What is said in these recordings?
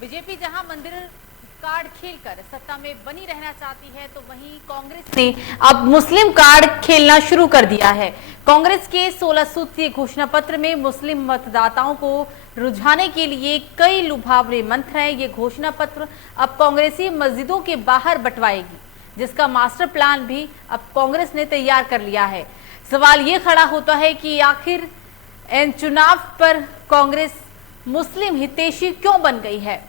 BJP जहां मंदिर card खेलकर सत्ता में बनी रहना चाहती है, तो वहीं कांग्रेस ने अब मुस्लिम कार्ड खेलना शुरू कर दिया है। कांग्रेस के 16 सूत्रीय घोषणा पत्र में मुस्लिम मतदाताओं को रुझाने के लिए कई लुभावने मंत्र हैं। ये घोषणा पत्र अब कांग्रेसी मस्जिदों के बाहर बंटवाएगी, जिसका मास्टर प्लान भी अब कांग्रेस ने तैयार कर लिया है। सवाल ये खड़ा होता है कि आखिर इन चुनाव पर कांग्रेस मुस्लिम हितैषी क्यों बन गई है।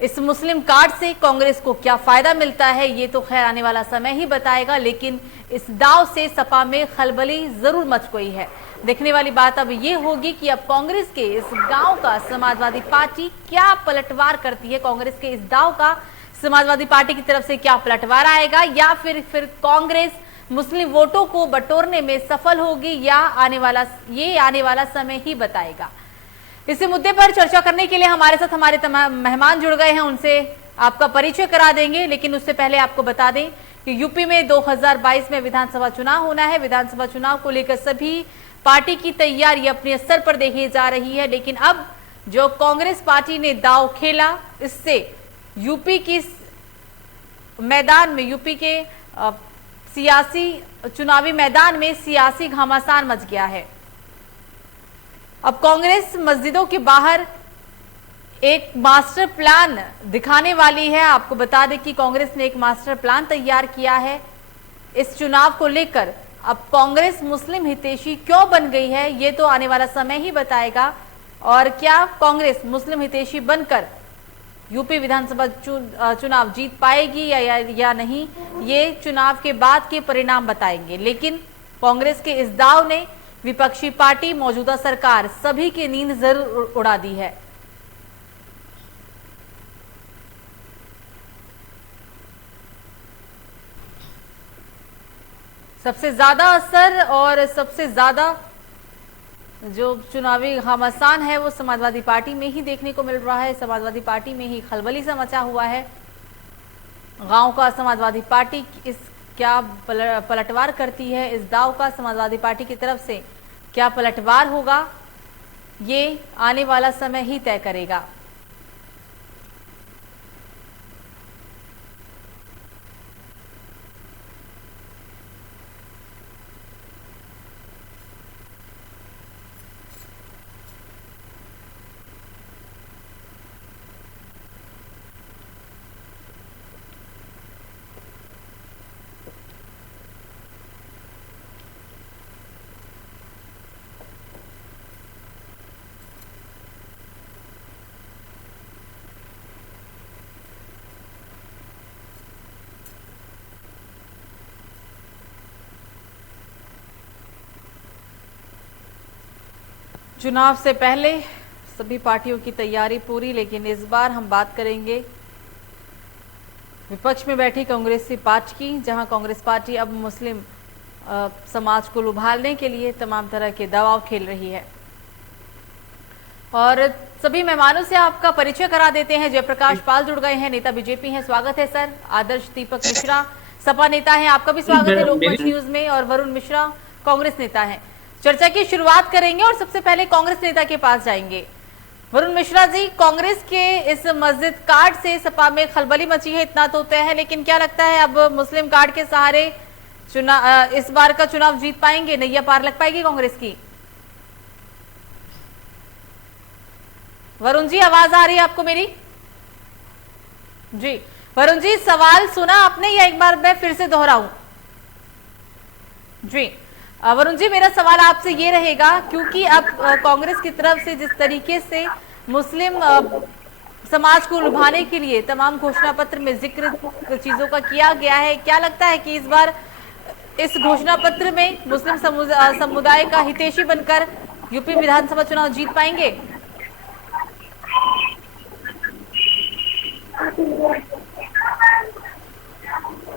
इस मुस्लिम कार्ड से कांग्रेस को क्या फायदा मिलता है, ये तो खैर आने वाला समय ही बताएगा, लेकिन इस दाव से सपा में खलबली जरूर मच गई है। देखने वाली बात अब ये होगी कि अब कांग्रेस के इस गांव का समाजवादी पार्टी क्या पलटवार करती है। कांग्रेस के इस दाव का समाजवादी पार्टी की तरफ से क्या पलटवार आएगा, या फिर कांग्रेस मुस्लिम वोटों को बटोरने में सफल होगी, या आने वाला समय ही बताएगा। इसी मुद्दे पर चर्चा करने के लिए हमारे साथ हमारे मेहमान जुड़ गए हैं, उनसे आपका परिचय करा देंगे। लेकिन उससे पहले आपको बता दें कि यूपी में 2022 में विधानसभा चुनाव होना है। विधानसभा चुनाव को लेकर सभी पार्टी की तैयारी अपने स्तर पर देखी जा रही है, लेकिन अब जो कांग्रेस पार्टी ने दांव खेला, इससे यूपी की मैदान में, यूपी के सियासी चुनावी मैदान में सियासी घमासान मच गया है। अब कांग्रेस मस्जिदों के बाहर एक मास्टर प्लान दिखाने वाली है। आपको बता दें कि कांग्रेस ने एक मास्टर प्लान तैयार किया है इस चुनाव को लेकर। अब कांग्रेस मुस्लिम हितैषी क्यों बन गई है, ये तो आने वाला समय ही बताएगा। और क्या कांग्रेस मुस्लिम हितैषी बनकर यूपी विधानसभा चुनाव जीत पाएगी या नहीं, ये चुनाव के बाद के परिणाम बताएंगे। लेकिन कांग्रेस के इस दाव ने विपक्षी पार्टी, मौजूदा सरकार, सभी की नींद जरूर उड़ा दी है। सबसे ज्यादा असर और सबसे ज्यादा जो चुनावी घमासान है वो समाजवादी पार्टी में ही देखने को मिल रहा है। समाजवादी पार्टी में ही खलबली सा मचा हुआ है। गांव का समाजवादी पार्टी इस क्या पलटवार करती है, इस दाव का समाजवादी पार्टी की तरफ से क्या पलटवार होगा, ये आने वाला समय ही तय करेगा। चुनाव से पहले सभी पार्टियों की तैयारी पूरी, लेकिन इस बार हम बात करेंगे विपक्ष में बैठी कांग्रेसी पार्टी की, जहां कांग्रेस पार्टी अब मुस्लिम समाज को लुभाने के लिए तमाम तरह के दबाव खेल रही है। और सभी मेहमानों से आपका परिचय करा देते हैं। जयप्रकाश पाल जुड़ गए हैं, नेता बीजेपी हैं, स्वागत है सर। आदर्श दीपक मिश्रा सपा नेता हैं, आपका भी स्वागत है लोकमंच न्यूज में। और वरुण मिश्रा कांग्रेस नेता हैं। चर्चा की शुरुआत करेंगे और सबसे पहले कांग्रेस नेता के पास जाएंगे। वरुण मिश्रा जी, कांग्रेस के इस मस्जिद कार्ड से सपा में खलबली मची है, इतना तो तय है, लेकिन क्या लगता है अब मुस्लिम कार्ड के सहारे इस बार का चुनाव जीत पाएंगे, नैया पार लग पाएगी कांग्रेस की? वरुण जी, आवाज आ रही है आपको मेरी? जी वरुण जी, सवाल सुना आपने या एक बार मैं फिर से दोहराऊं? जी वरुण जी, मेरा सवाल आपसे ये रहेगा, क्योंकि अब कांग्रेस की तरफ से जिस तरीके से मुस्लिम समाज को लुभाने के लिए तमाम घोषणा पत्र में जिक्र चीजों का किया गया है, क्या लगता है कि इस बार इस घोषणा पत्र में मुस्लिम समुदाय का हितैषी बनकर यूपी विधानसभा चुनाव जीत पाएंगे?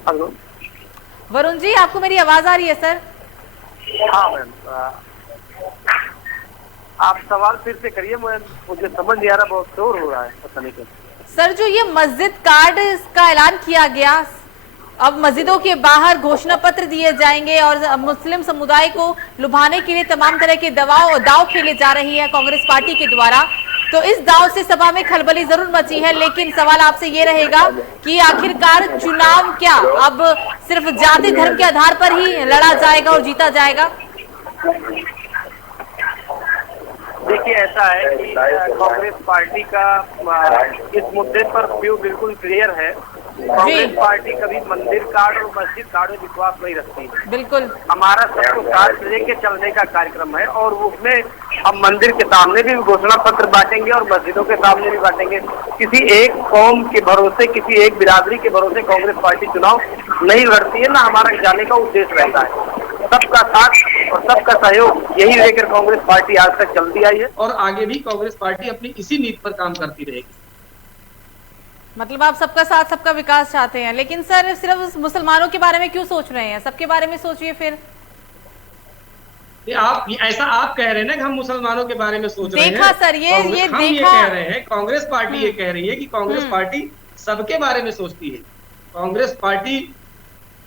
हेलो वरुण जी, आपको मेरी आवाज आ रही है सर? हाँ मैम, आप सवाल फिर से करिए, मुझे समझ नहीं आ रहा, बहुत शोर हो रहा है, पता नहीं क्यों। सर, जो ये मस्जिद कार्ड का ऐलान किया गया, अब मस्जिदों के बाहर घोषणा पत्र दिए जाएंगे और मुस्लिम समुदाय को लुभाने के लिए तमाम तरह के दाव खेले जा रही है कांग्रेस पार्टी के द्वारा। तो इस दांव से सभा में खलबली जरूर मची है, लेकिन सवाल आपसे ये रहेगा कि आखिरकार चुनाव क्या अब सिर्फ जाति धर्म के आधार पर ही लड़ा जाएगा और जीता जाएगा? देखिए, ऐसा है कि कांग्रेस पार्टी का इस मुद्दे पर व्यू बिल्कुल क्लियर है। कांग्रेस पार्टी कभी मंदिर कार्ड और मस्जिद कार्ड में विश्वास नहीं रखती है। बिल्कुल, हमारा सबको साथ लेके चलने का कार्यक्रम है और उसमें हम मंदिर के सामने भी घोषणा पत्र बांटेंगे और मस्जिदों के सामने भी बांटेंगे। किसी एक कौम के भरोसे, किसी एक बिरादरी के भरोसे कांग्रेस पार्टी चुनाव नहीं लड़ती है, ना हमारा जाने का उद्देश्य रहता है। सबका साथ और सबका सहयोग यही लेकर कांग्रेस पार्टी आज तक चलती आई है और आगे भी कांग्रेस पार्टी अपनी इसी नीति पर काम करती रहेगी। मतलब आप सबका साथ सबका विकास चाहते हैं, लेकिन सर सिर्फ मुसलमानों के बारे में क्यों सोच रहे हैं? सबके बारे में सोचिए फिर। आप ऐसा आप कह रहे हैं ना कि हम मुसलमानों के बारे में सोच रहे हैं। देखा सर, ये हम देखा। ये कह रहे हैं, कांग्रेस पार्टी ये कह रही है कि कांग्रेस पार्टी सबके बारे में सोचती है। कांग्रेस पार्टी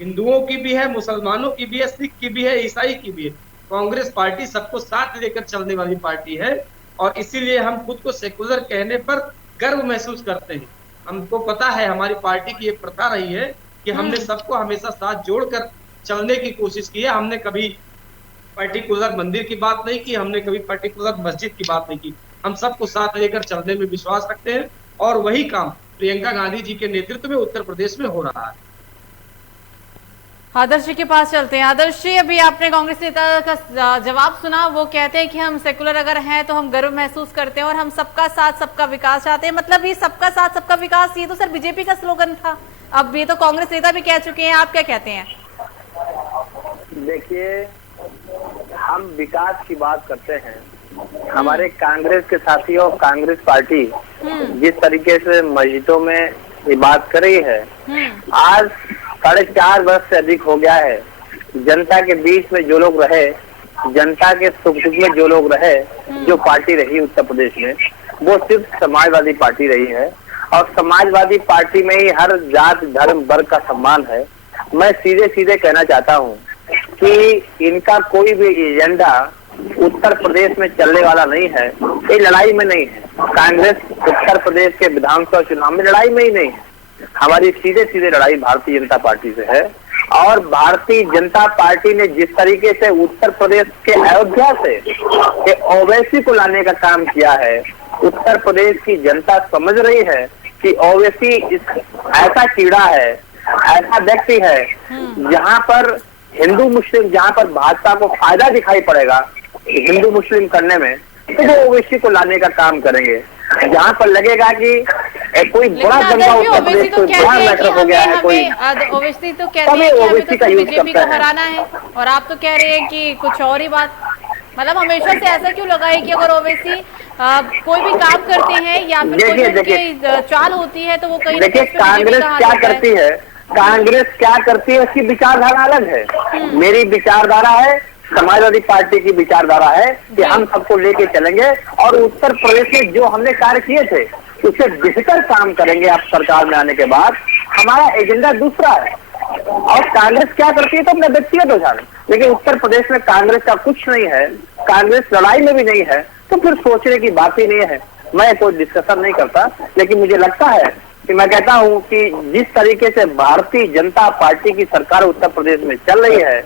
हिंदुओं की भी है, मुसलमानों की भी है, सिख की भी है, ईसाई की भी है। कांग्रेस पार्टी सबको साथ लेकर चलने वाली पार्टी है और इसीलिए हम खुद को सेकुलर कहने पर गर्व महसूस करते हैं। हमको पता है, हमारी पार्टी की एक प्रथा रही है कि हमने सबको हमेशा साथ जोड़कर चलने की कोशिश की है। हमने कभी पर्टिकुलर मंदिर की बात नहीं की, हमने कभी पर्टिकुलर मस्जिद की बात नहीं की। हम सबको साथ लेकर चलने में विश्वास रखते हैं और वही काम प्रियंका गांधी जी के नेतृत्व में उत्तर प्रदेश में हो रहा है। आदर्श जी के पास चलते हैं। आदर्श जी, अभी आपने कांग्रेस नेता का जवाब सुना। वो कहते हैं कि हम सेकुलर अगर हैं तो हम गर्व महसूस करते हैं और हम सबका साथ सबका विकास चाहते हैं। मतलब ये सबका साथ सबका विकास, ये तो सर बीजेपी का स्लोगन था, अब ये तो कांग्रेस नेता भी कह चुके हैं। आप क्या कहते हैं? देखिए, हम विकास की बात करते हैं। हमारे कांग्रेस के साथियों, कांग्रेस पार्टी जिस तरीके से मस्जिदों में ये बात कर रही है, आज 4.5 वर्ष से अधिक हो गया है। जनता के बीच में जो लोग रहे, जनता के सुख दुख में जो लोग रहे, जो पार्टी रही उत्तर प्रदेश में, वो सिर्फ समाजवादी पार्टी रही है और समाजवादी पार्टी में ही हर जात धर्म वर्ग का सम्मान है। मैं सीधे सीधे कहना चाहता हूँ कि इनका कोई भी एजेंडा उत्तर प्रदेश में चलने वाला नहीं है। ये लड़ाई में नहीं है। कांग्रेस उत्तर प्रदेश के विधानसभा चुनाव में लड़ाई में ही नहीं है। हमारी सीधे सीधे लड़ाई भारतीय जनता पार्टी से है और भारतीय जनता पार्टी ने जिस तरीके से उत्तर प्रदेश के अयोध्या से ओवैसी को लाने का काम किया है, उत्तर प्रदेश की जनता समझ रही है कि ओवैसी ऐसा कीड़ा है, ऐसा व्यक्ति है जहां पर हिंदू मुस्लिम, जहां पर भाजपा को फायदा दिखाई पड़ेगा हिंदू मुस्लिम करने में, तो वो ओवैसी को लाने का काम करेंगे। जहाँ पर लगेगा कि कोई बड़ा दंगा उत्तर प्रदेश को बड़ा मैटर हो गया है, कोई ओवैसी तो कहते हैं कि हमें तो बीजेपी को हराना है और आप तो कह रहे हैं कि कुछ और ही बात। मतलब हमेशा से ऐसा क्यों लगा है कि अगर ओवैसी कोई भी काम करते हैं या फिर कोई चाल होती है तो वो कहीं देखिए कांग्रेस क्या करती है, कांग्रेस क्या करती है उसकी विचारधारा अलग है। मेरी विचारधारा है, समाजवादी पार्टी की विचारधारा है कि हम सबको लेके चलेंगे और उत्तर प्रदेश में जो हमने कार्य किए थे उससे बेहतर काम करेंगे। आप सरकार में आने के बाद हमारा एजेंडा दूसरा है। और कांग्रेस क्या करती है तो अपने व्यक्तिगत हो जाए, लेकिन उत्तर प्रदेश में कांग्रेस का कुछ नहीं है, कांग्रेस लड़ाई में भी नहीं है, तो फिर सोचने की बात ही नहीं है। मैं कोई डिस्कशन नहीं करता, लेकिन मुझे लगता है कि मैं कहता हूं कि जिस तरीके से भारतीय जनता पार्टी की सरकार उत्तर प्रदेश में चल रही है,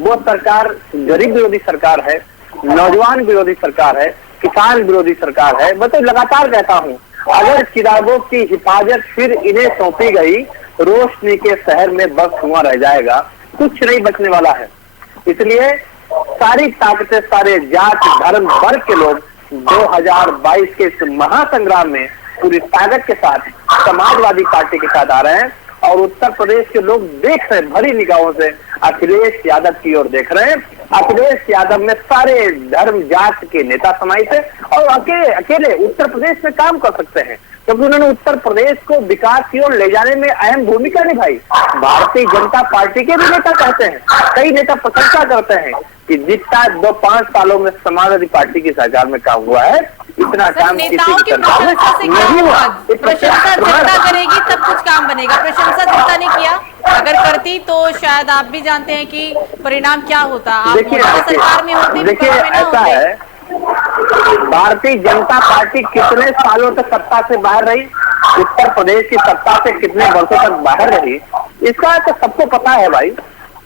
वो सरकार गरीब विरोधी सरकार है, नौजवान विरोधी सरकार है, किसान विरोधी सरकार है। मैं तो लगातार कहता हूँ, अगर चिरागों की हिफाजत फिर इन्हें सौंपी गई, रोशनी के शहर में बस धुआं रह जाएगा, कुछ नहीं बचने वाला है। इसलिए सारी ताकतें, सारे जात धर्म वर्ग के लोग 2022 के इस महासंग्राम में पूरी ताकत के साथ समाजवादी पार्टी के साथ आ रहे हैं और उत्तर प्रदेश के लोग देख रहे हैं, भरी निगाहों से अखिलेश यादव की ओर देख रहे हैं। अखिलेश यादव में सारे धर्म जात के नेता समाहित है और अकेले उत्तर प्रदेश में काम कर सकते हैं, क्योंकि उन्होंने उत्तर प्रदेश को विकास की ओर ले जाने में अहम भूमिका निभाई। भारतीय जनता पार्टी के भी नेता कहते हैं, कई नेता प्रशंसा करते हैं कि जितना 2-5 सालों में समाजवादी पार्टी की सरकार में काम हुआ है, इतना काम किसी की सरकार में नहीं हुआ। प्रशंसा जनता करेगी तब कुछ काम बनेगा। प्रशंसा जनता ने किया, अगर करती तो शायद आप भी जानते हैं कि परिणाम क्या होता। आप सरकार में होते, देखिए ऐसा है, भारतीय जनता पार्टी कितने सालों तक सत्ता से बाहर रही, उत्तर प्रदेश की सत्ता से कितने वर्षों तक बाहर रही, इसका तो सबको पता है भाई।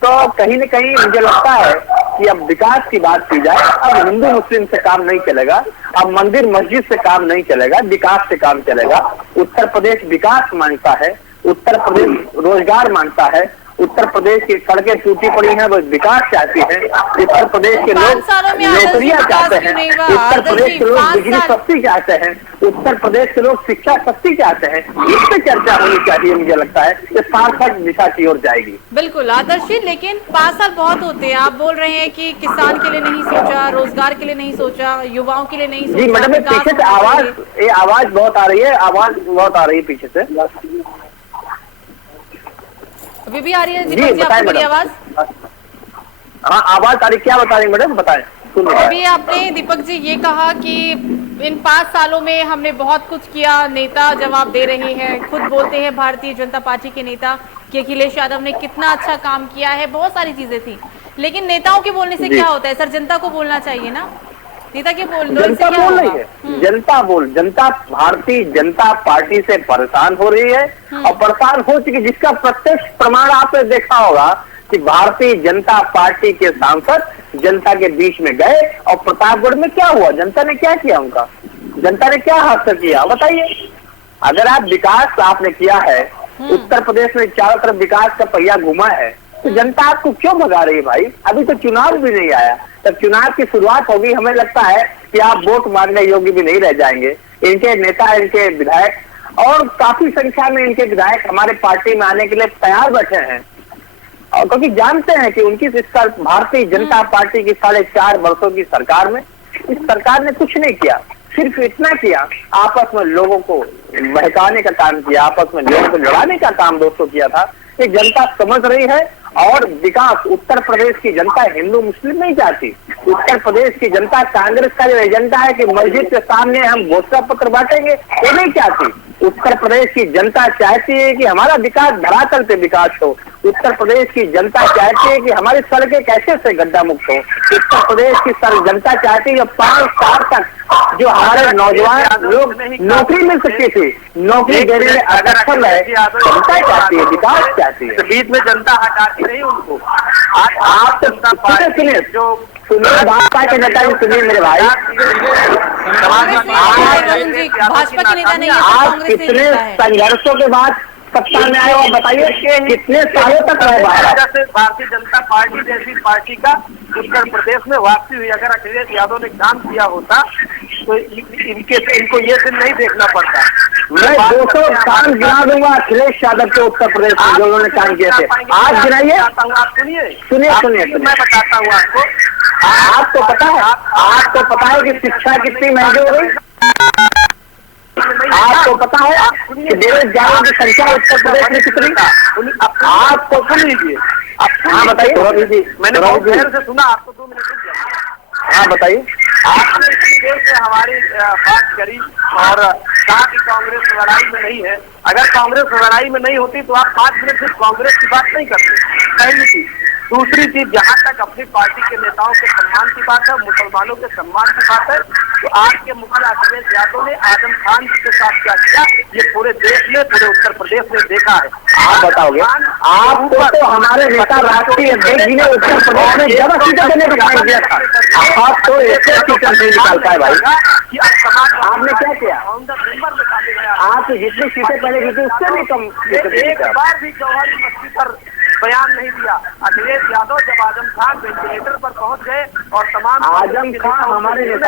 तो कहीं न कहीं मुझे लगता है कि अब विकास की बात की जाए, अब हिंदू मुस्लिम से काम नहीं चलेगा, अब मंदिर मस्जिद से काम नहीं चलेगा, विकास से काम चलेगा। उत्तर प्रदेश विकास मांगता है, उत्तर प्रदेश रोजगार मांगता है, उत्तर प्रदेश की सड़कें टूटी पड़ी हैं, वो विकास चाहती हैं, उत्तर प्रदेश के लोग नौकरियां चाहते हैं, उत्तर प्रदेश के लोग बिजली सस्ती चाहते हैं, उत्तर प्रदेश के लोग शिक्षा सस्ती चाहते हैं। इस पे चर्चा होनी चाहिए। मुझे लगता है कि सार्थक दिशा की ओर जाएगी। बिल्कुल आदर्श जी, लेकिन 5 साल बहुत होते हैं। आप बोल रहे हैं कि किसान के लिए नहीं सोचा, रोजगार के लिए नहीं सोचा, युवाओं के लिए नहीं सोचा। जी मैडम, पीछे से आवाज बहुत आ रही है, आवाज बहुत आ रही है पीछे से। अभी भी आ रही है जी आपकी मेरी आवाज? हाँ आवाज आ रही, क्या बता रही मैडम, बताएं। अभी आपने दीपक जी ये कहा कि इन 5 सालों में हमने बहुत कुछ किया, नेता जवाब दे रहे हैं, खुद बोलते हैं भारतीय जनता पार्टी के नेता कि अखिलेश यादव ने कितना अच्छा काम किया है, बहुत सारी चीजें थी। लेकिन नेताओं के बोलने से क्या होता है सर? जनता को बोलना चाहिए ना, नेता के जनता बोल रही है, जनता भारतीय जनता पार्टी से परेशान हो रही है और परेशान हो चुकी, जिसका प्रत्यक्ष प्रमाण आपने देखा होगा कि भारतीय जनता पार्टी के सांसद जनता के बीच में गए और प्रतापगढ़ में क्या हुआ, जनता ने क्या किया, उनका जनता ने क्या हासिल किया बताइए। अगर आप विकास आपने किया है, उत्तर प्रदेश में चारों तरफ विकास का पहिया घुमा है, तो जनता आपको क्यों भगा रही है भाई? अभी तो चुनाव भी नहीं आया, तब चुनाव की शुरुआत होगी, हमें लगता है कि आप वोट मांगने योग्य भी नहीं रह जाएंगे। इनके नेता, इनके विधायक और काफी संख्या में इनके विधायक हमारे पार्टी में आने के लिए तैयार बैठे हैं, और क्योंकि जानते हैं कि उनकी भारतीय जनता पार्टी की 4.5 वर्षों की सरकार में इस सरकार ने कुछ नहीं किया, सिर्फ इतना किया, आपस में लोगों को बहकाने का काम किया, आपस में लोगों को लड़ाने का काम दोस्तों किया था। ये जनता समझ रही है। और विकास उत्तर प्रदेश की जनता हिंदू मुस्लिम नहीं चाहती। उत्तर प्रदेश की जनता कांग्रेस का जो एजेंडा है कि मस्जिद के सामने हम घोषणा पत्र बांटेंगे, वो नहीं चाहती। उत्तर प्रदेश की जनता चाहती है कि हमारा विकास धरातल पे विकास हो। उत्तर प्रदेश की जनता चाहती है कि हमारी सड़कें कैसे से गड्ढा मुक्त हो। उत्तर प्रदेश की जनता चाहती है 5 साल तक जो हमारे नौजवान लोग नौकरी मिल सकती थी, नौकरी देने में असक्षम है। जनता चाहती है, विकास चाहती है, बीच में जनता हटाती नहीं उनको। आप सुनिए जो भाजपा के नेता जी, सुनिए मेरे भाई, भाजपा के नेता नहीं, आप कितने संघर्षों के बाद सत्ता में आए और बताइए कितने सालों तक रहे बाहर? भारतीय जनता पार्टी जैसी पार्टी का उत्तर प्रदेश में वापसी हुई। अगर अखिलेश यादव ने काम किया होता तो इनको ये दिन नहीं देखना पड़ता। मैं 200 काम गिना दूंगा अखिलेश यादव के उत्तर प्रदेश में जो उन्होंने काम किए थे। आज गिनाइए, सुनिए मैं बताता हूँ आपको। आपको पता है कि शिक्षा कितनी महंगी हो गई? आपको पता है कि बेरोजगारों की संख्या उत्तर प्रदेश में कितनी? आपको सुन लीजिए, हाँ बताइए। मैंने बहुत देर से सुना, आपको 2 मिनट रुक जाइए। हाँ बताइए। आपने इतनी देर से हमारी बात करी और कहा कि कांग्रेस लड़ाई में नहीं है। अगर कांग्रेस लड़ाई में नहीं होती तो आप 5 मिनट सिर्फ कांग्रेस की बात नहीं करते। पहली चीज। दूसरी चीज, जहां तक अपनी पार्टी के नेताओं के सम्मान की बात है, मुसलमानों के सम्मान की बात है, तो आपके मुखिया अखिलेश यादव ने आजम खान जी के साथ क्या किया, ये पूरे देश में, पूरे उत्तर प्रदेश में देखा है। आप बताओगे? आपको तो हमारे नेता राष्ट्रीय अध्यक्ष जी ने उत्तर प्रदेश में ज्यादा सीटें देने का काम किया था। आप तो एक सीटें नहीं निकाल पाए भाई। आपने क्या किया? आप जितनी सीटें पहले जीती उससे भी कम। एक बार भी चौहारी बस्ती पर बयान नहीं दिया। अखिलेश यादव जब आजम खान वेंटिलेटर पर पहुंच गए और तमाम आजम खान हमारे नेता,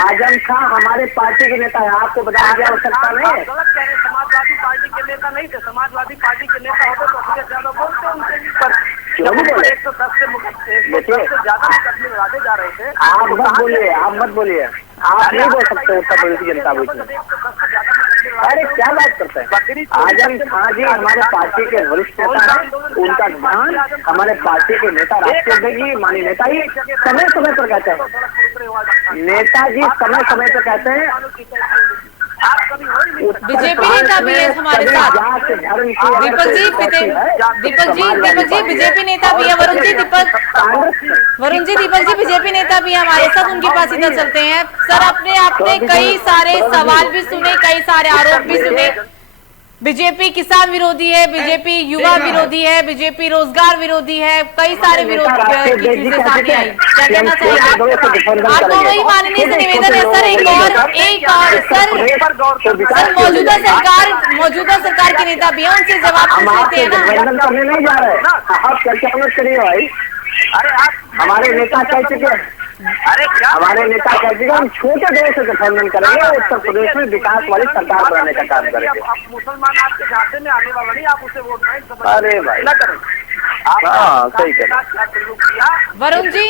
आजम खान हमारे पार्टी के नेता है, आपको बताने की आवश्यकता नहीं है। गलत कह रहे, समाजवादी पार्टी के नेता नहीं थे। समाजवादी पार्टी के नेता होते तो अखिलेश यादव बोलते उनके पर 110 से ज्यादा मुकदमे लड़ाते जा रहे थे। आप मत बोलिए, आप नहीं बोल सकते उत्तर प्रदेश की जनता को। अरे क्या बात करते हैं? आजम खान जी हमारे पार्टी के वरिष्ठ नेता हैं, उनका ध्यान हमारे पार्टी के नेता राष्ट्रीय अध्यक्ष जी माननीय नेताजी समय समय पर कहते हैं, नेताजी समय समय पर कहते हैं कभी हो ही नहीं सकता। बीजेपी नेता भी है हमारे साथ। दीपक जी बीजेपी नेता भी है। वरुण जी दीपक जी बीजेपी नेता भी है हमारे साथ, उनके पास इधर चलते हैं। सर आपने कई सारे सवाल भी सुने, कई सारे आरोप भी सुने। बीजेपी किसान विरोधी है, बीजेपी युवा विरोधी है, बीजेपी रोजगार विरोधी है, कई सारे विरोध की चीजें सामने आई। क्या कहना चाहिए आप दोनों ही माननीय से निवेदन है सर। एक और सर मौजूदा सरकार के नेता भी है, उनसे जवाब पूछ लेते हैं ना। आप चर्चा मत करिए भाई। अरे आप हमारे नेता कह चुके हैं, अरे क्या हमारे नेता कह चुके हम छोटे देश से गठबंधन करेंगे, उत्तर प्रदेश में विकास वाली सरकार बनाने का काम करेंगे। आप मुसलमान आपके झांसे में आने वाला नहीं, आप उसे वोट बैंक अरे भाई ना करें। हाँ सही कह वरुण जी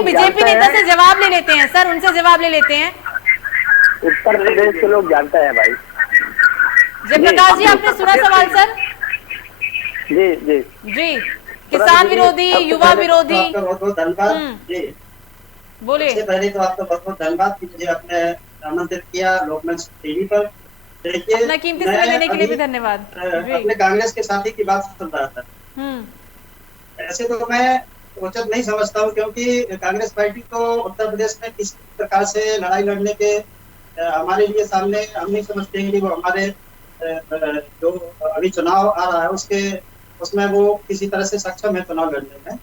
बीजेपी नेता से जवाब ले लेते हैं सर, उनसे जवाब ले लेते हैं। उत्तर प्रदेश के लोग जानते हैं भाई। जयप्रकाश जी आपने सुना सवाल सर? जी किसान विरोधी, युवा विरोधी। बहुत बहुत धन्यवाद जी। बोलिए। सबसे पहले तो आपका बहुत बहुत धन्यवाद कि मुझे आपने आमंत्रित किया लोकमंच टीवी पर। देखिए अपना कीमती समय लेने के लिए भी धन्यवाद। अपने कांग्रेस के साथी की बात सुन रहा था। ऐसे तो मैं उचित नहीं समझता हूँ, क्योंकि कांग्रेस पार्टी को उत्तर प्रदेश में किसी प्रकार से लड़ाई लड़ने के हमारे लिए सामने हम नहीं समझते हैं कि वो हमारे जो अभी चुनाव आ रहा है उसमें वो किसी तरह से सक्षम है चुनाव लड़ने में।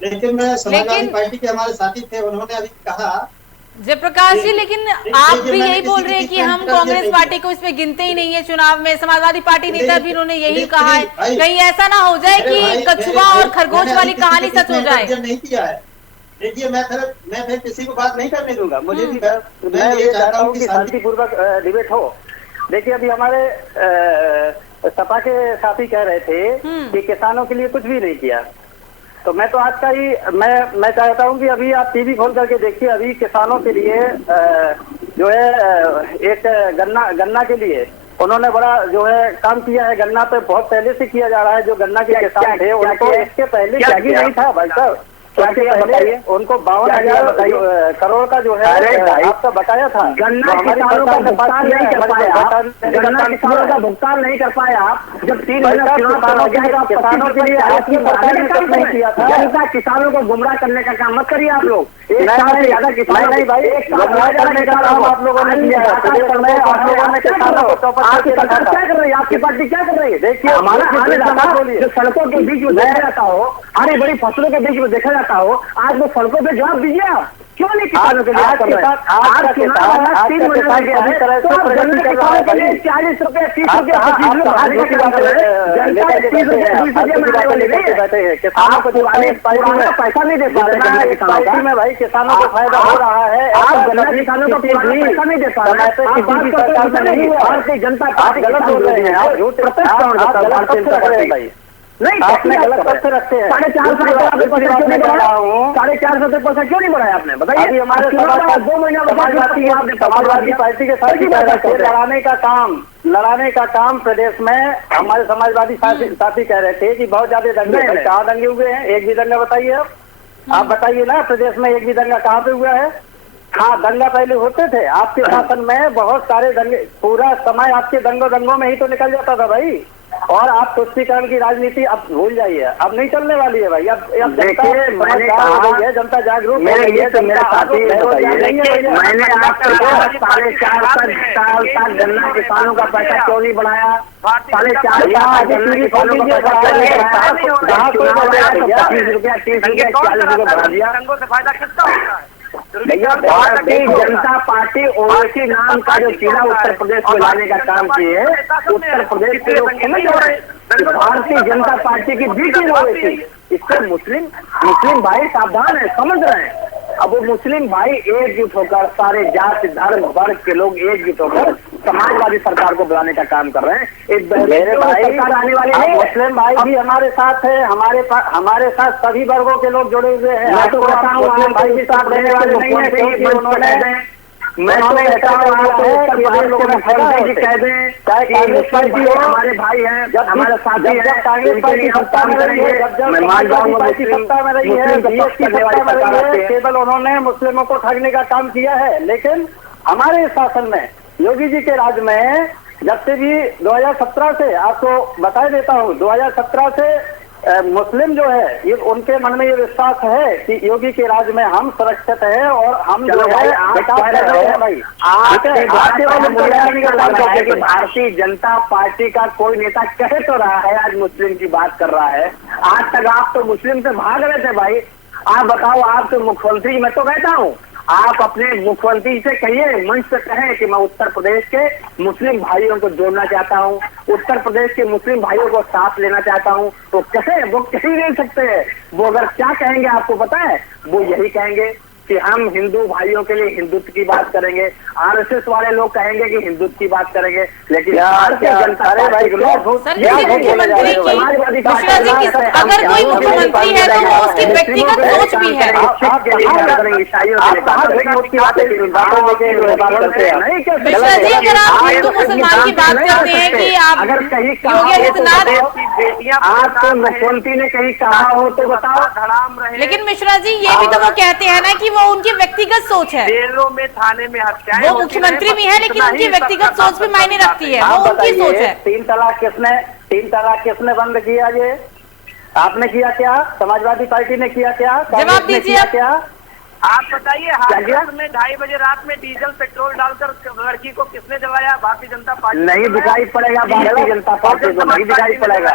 लेकिन समाजवादी पार्टी के हमारे साथी थे, उन्होंने अभी कहा जयप्रकाश जी, लेकिन आप भी यही बोल रहे हैं कि हम कांग्रेस पार्टी को इसमें गिनते ही नहीं है चुनाव में। समाजवादी पार्टी नेता भी उन्होंने यही कहा है, कहीं ऐसा ना हो जाए कि कछुआ और खरगोश वाली कहानी सच हो जाए। नहीं किया है। देखिए मैं फिर किसी को बात नहीं करने दूंगा। मुझे भी मैं ये चाहता हूँ कि शांतिपूर्वक डिबेट हो। देखिए अभी हमारे सपा के साथी कह रहे थे कि किसानों के लिए कुछ भी नहीं किया, तो मैं तो आज का ही मैं चाहता हूं कि अभी आप टीवी खोल करके देखिए। अभी किसानों के लिए जो है एक गन्ना के लिए उन्होंने बड़ा जो है काम किया है। गन्ना पे बहुत पहले से किया जा रहा है। जो गन्ना के किसान थे उनको इसके पहले क्या नहीं था भाई साहब। क्या बताइए, उनको 52,000 करोड़ का जो है आपका बकाया था। गन्ना किसानों का भुगतान नहीं कर पाए आप, गन्ना किसानों का भुगतान नहीं कर पाए आप। जब 3 महीना किसानों के लिए आपकी सरकार ने काम नहीं किया था। जनता किसानों को गुमराह करने का काम मत करिए आप लोग। एक साल से ज्यादा किसान नहीं भाई, गुमराह करने का काम आप लोगों ने किया है। आप लोगों ने किसानों को आपकी सरकार क्या कर रही है, आपकी पार्टी क्या कर रही है? देखिए हमारा जो सड़कों के बीच में देखा जाता हो, हरी बड़ी फसलों के बीच में देखा जाता हो, आज वो सड़कों पे जवाब दीजिए आप। क्यों नहीं किसानों के लिए आप कर रहे हैं? आज 3 महीने के अभी तरह से प्रगति कर रहा है। 40 रुपए 30 रुपए किसानों को पैसा नहीं दे पाते में भाई। किसानों को फायदा हो रहा है। आप गन्ना किसानों को पैसा नहीं दे पा रहे हैं। भारतीय जनता पार्टी गलत बोल रहे हैं आप। झूठ भारतीय जनता पार्टी भाई नहीं, आपने गलत तथ्य रखते हैं। 450 क्यों नहीं बढ़ाया हूँ? 450 क्यों नहीं बढ़ाया आपने बताइए? अभी हमारे 2 महीना समाजवादी पार्टी के साथ लड़ाने का काम प्रदेश में हमारे समाजवादी साथी कह रहे थे कि बहुत ज्यादा दंगे। कहाँ दंगे हुए हैं? एक भी दंगा बताइए आप बताइए ना। प्रदेश में एक भी दंगा कहाँ पे हुआ है? हाँ, दंगा पहले होते थे आपके शासन में, बहुत सारे दंगे। पूरा समय आपके दंगों में ही तो निकल जाता था भाई। और आप तुष्टीकरण की राजनीति अब भूल जाइए, अब नहीं चलने वाली है भाई। अब देखिए मैंने कहा जनता जागरूक मेरे लिए तो मेरे साथी मैंने आपको 4.5 साल तक गन्ना किसानों का पैसा क्यों नहीं बढ़ाया? 4.5 साल गन्ना किसानों का पैसा क्यों नहीं बढ़ाया? 25 रुपया 30 रुपया 40 रुपया बढ़ा दिया। रंगों से फायदा कितना होता है? भारतीय जनता पार्टी ओवैसी नाम का जो चीना उत्तर प्रदेश में लाने का काम किए, उत्तर प्रदेश के लोग समझ रहे हैं। भारतीय जनता पार्टी की बीटिंग ओवैसी, इससे मुस्लिम भाई सावधान है, समझ रहे हैं। अब वो मुस्लिम भाई एकजुट होकर सारे जाति धर्म वर्ग के लोग एकजुट होकर समाजवादी सरकार को बुलाने का काम कर रहे हैं। एक मेरे भाई सरकार आने वाली है। मुस्लिम भाई भी हमारे साथ है, हमारे साथ सभी वर्गों के लोग जुड़े हुए हैं। मैं तो कहता हूँ मुस्लिम भाई भी साथ देने वाले नहीं है, क्योंकि उन्होंने मैं तो कहता हूँ कि आप लोगों को कह दें चाहे कांग्रेस पार्टी हो, हमारे भाई हैं, जब हमारे साथी हैं, कांग्रेस पार्टी सत्ता में रही है, जब कांग्रेस पार्टी सत्ता में रही है, केवल उन्होंने मुस्लिमों को ठगने का काम किया है। लेकिन हमारे शासन में, योगी जी के राज में, जब से भी 2017 से, आपको बता देता हूँ, 2017 से मुस्लिम जो है, ये उनके मन में ये विश्वास है कि योगी के राज में हम सुरक्षित है और हम जो है भारतीय जनता पार्टी का कोई नेता कह तो रहा है, आज मुस्लिम की बात कर रहा है। आज तक आप तो मुस्लिम से भाग रहे थे भाई। आप बताओ, आप तो मुख्यमंत्री, मैं तो कहता हूँ आप अपने मुख्यमंत्री से कहिए, मंच से कहें कि मैं उत्तर प्रदेश के मुस्लिम भाइयों को जोड़ना चाहता हूँ, उत्तर प्रदेश के मुस्लिम भाइयों को साथ लेना चाहता हूँ। तो कैसे वो कहीं नहीं सकते हैं। वो अगर क्या कहेंगे आपको पता है, वो यही कहेंगे कि हम हिंदू भाइयों के लिए हिंदुत्व की बात करेंगे। आरएसएस वाले लोग कहेंगे कि हिंदुत्व की बात करेंगे, लेकिन भारतीय जनता पार्टी के लोग अगर कोई मुख्यमंत्री है तो वो उसकी व्यक्तिगत सोच भी है। मिश्रा जी, अगर आप हिंदू मुसलमान की बात करते हैं कि आप अगर कहीं योगी आदित्यनाथ, आपको मुख्यमंत्री ने कहीं कहा हो तो बताओ। लेकिन मिश्रा जी ये भी तो वो कहते हैं ना कि वो उनकी व्यक्तिगत सोच है। जेलों में, थाने में हत्याएं, वो मुख्यमंत्री भी है, लेकिन उनकी व्यक्तिगत सोच भी मायने रखती है, वो उनकी सोच है। 3 तलाक किसने बंद किया? ये आपने किया क्या? समाजवादी पार्टी ने किया क्या? जवाब दीजिए क्या? आप बताइए, हाथरस में 2:30 बजे रात में डीजल पेट्रोल डालकर लड़की को किसने जलाया? भारतीय जनता पार्टी। नहीं दिखाई पड़ेगा, भारतीय जनता पार्टी को नहीं दिखाई पड़ेगा।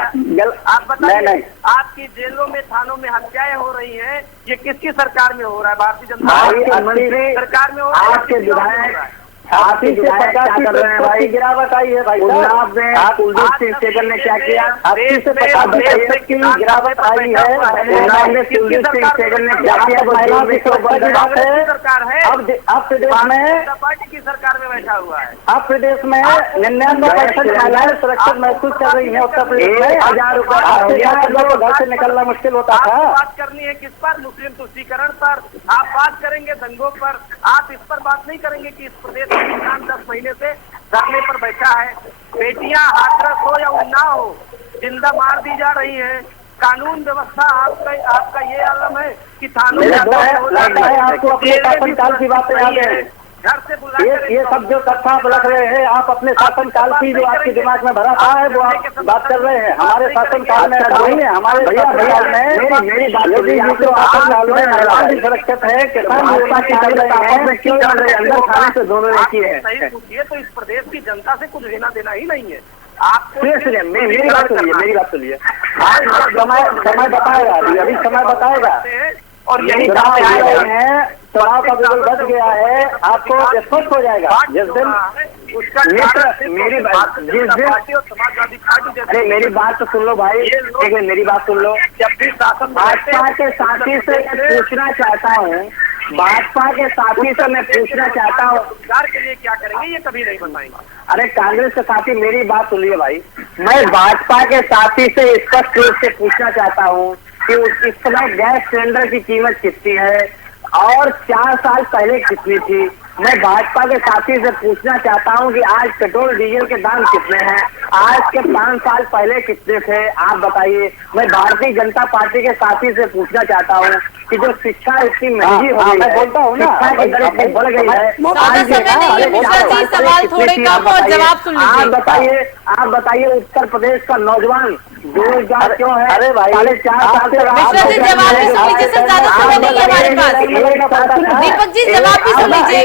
आप बताइए, आपकी जेलों में, थानों में हत्याएं हो रही हैं, ये किसकी सरकार में हो रहा है? भारतीय जनता पार्टी सरकार में हो रहा है। आपके विधायक आपकी क्या कर रहे हैं भाई? गिरावट आई है भाई। उन्नाव में कुलदीप सिंह सेगल ने क्या किया? आपसे पता बताइए कि गिरावट आई है। उन्नाव में कुलदीप सिंह सेगल ने क्या किया? सरकार है। अब प्रदेश में पार्टी की सरकार में बैठा हुआ है। अब प्रदेश में 99% महिलाएं सुरक्षित महसूस कर रही है। उत्तर प्रदेश में 1000 रुपए घर से निकलना मुश्किल होता था। बात करनी है किस पर? मुस्लिम तुष्टीकरण पर। आप बात करेंगे दंगों पर, आप इस पर बात नहीं करेंगे कि इस प्रदेश में किसान 10 महीने से धरने पर बैठा है। बेटियां हाथरस हो या उन्नाव हो, जिंदा मार दी जा रही है। कानून व्यवस्था आपका ये आलम है कि थानों में आपको अपने शासनकाल की बातें याद है। घर से बुला ये सब जो कथा लग रहे हैं, आप अपने शासनकाल की जो आपके दिमाग में भरा था है वो आप बात कर रहे हैं। हमारे शासनकाल में नहीं है, हमारे भैया में मेरी बात जो शासनकाल में महिलाएं भी सुरक्षित है, किसान योजना की चल रहे हैं, क्यों चल रहे हैं? अंदर खाने से दोनों एक ही है। सही पूछिए तो इस प्रदेश की जनता से कुछ लेना देना ही नहीं है आपको। मेरी बात सुनिए, समय बताएगा, अभी समय बताएगा। और यही चुनाव का बिल्कुल बच गया है, आपको स्पष्ट हो जाएगा जिस दिन मेरी बात, जिस दिन अरे मेरी बात तो सुन लो भाई, एक मिनट मेरी बात सुन लो। जब भी शासन भाजपा के साथी से मैं पूछना चाहता हूँ, भाजपा के साथी से मैं पूछना चाहता हूँ, सरकार के लिए क्या करेंगे ये कभी नहीं बताएंगे। अरे कांग्रेस के साथी मेरी बात सुनिए भाई, मैं भाजपा के साथी से स्पष्ट रूप से पूछना चाहता हूँ कि इस समय गैस सिलेंडर की कीमत कितनी है और 4 साल पहले कितनी थी। मैं भाजपा के साथी से पूछना चाहता हूं कि आज पेट्रोल डीजल के दाम कितने हैं, आज के 5 साल पहले कितने थे, आप बताइए। मैं भारतीय जनता पार्टी के साथी से पूछना चाहता हूं कि जो शिक्षा इतनी महंगी हो गई है, बोलता हूँ ना, शिक्षा की दर इतनी बढ़ गई है। आप बताइए उत्तर प्रदेश का नौजवान बेरोजगार क्यों है? अरे भाई 4.5 साल से दीपक जी जवाब भी सुन लीजिए।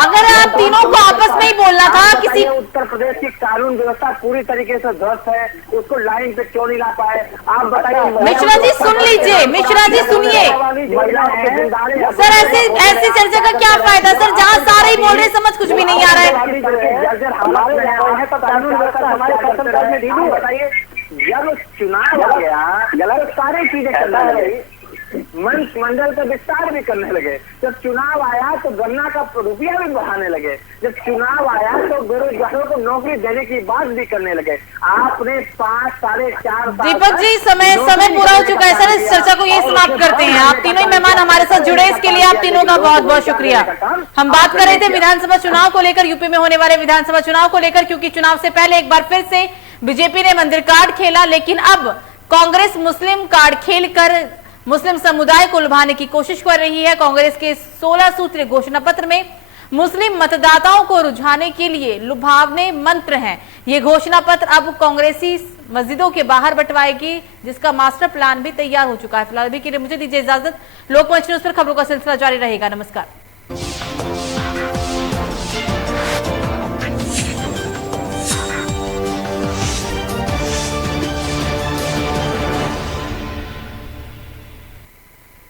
अगर आप तीनों को आपस में ही बोलना था किसी, उत्तर प्रदेश की कानून व्यवस्था पूरी तरीके से ध्वस्त है, उसको लाइन पे क्यों नहीं ला पाए? आप बताइए। मिश्रा जी सुन लीजिए, मिश्रा जी सुनिए सर, ऐसी चर्चा का क्या फायदा सर, जहाँ सारे ही बोल रहे समझ कुछ भी नहीं आ रहा है। कानून व्यवस्था हमारे शासनकाल में दी हुई। बताइए, जब चुनाव हो गया, गलत सारी चीजें करना है, मंत्रिमंडल का विस्तार भी करने लगे। जब चुनाव आया तो गन्ना का रुपया भी बढ़ाने लगे। जब चुनाव आया तो बेरोजगारों को नौकरी देने की बात भी करने लगे। आपने 5 साढ़े 4 साल। दीपक जी समय पूरा हो चुका है सर, इस चर्चा को ये समाप्त करते हैं। आप तीनों ही मेहमान हमारे साथ जुड़े, इसके लिए आप तीनों का बहुत बहुत शुक्रिया। हम बात कर रहे थे विधानसभा चुनाव को लेकर, यूपी में होने वाले विधानसभा चुनाव को लेकर, क्योंकि चुनाव से पहले एक बार फिर से बीजेपी ने मंदिर कार्ड खेला, लेकिन अब कांग्रेस मुस्लिम कार्ड खेलकर मुस्लिम समुदाय को लुभाने की कोशिश कर रही है। कांग्रेस के 16 सूत्रीय घोषणा पत्र में मुस्लिम मतदाताओं को रुझाने के लिए लुभावने मंत्र हैं। ये घोषणा पत्र अब कांग्रेसी मस्जिदों के बाहर बंटवाएगी, जिसका मास्टर प्लान भी तैयार हो चुका है। फिलहाल अभी के लिए मुझे दीजिए इजाजत। लोकमंच न्यूज पर खबरों का सिलसिला जारी रहेगा। नमस्कार।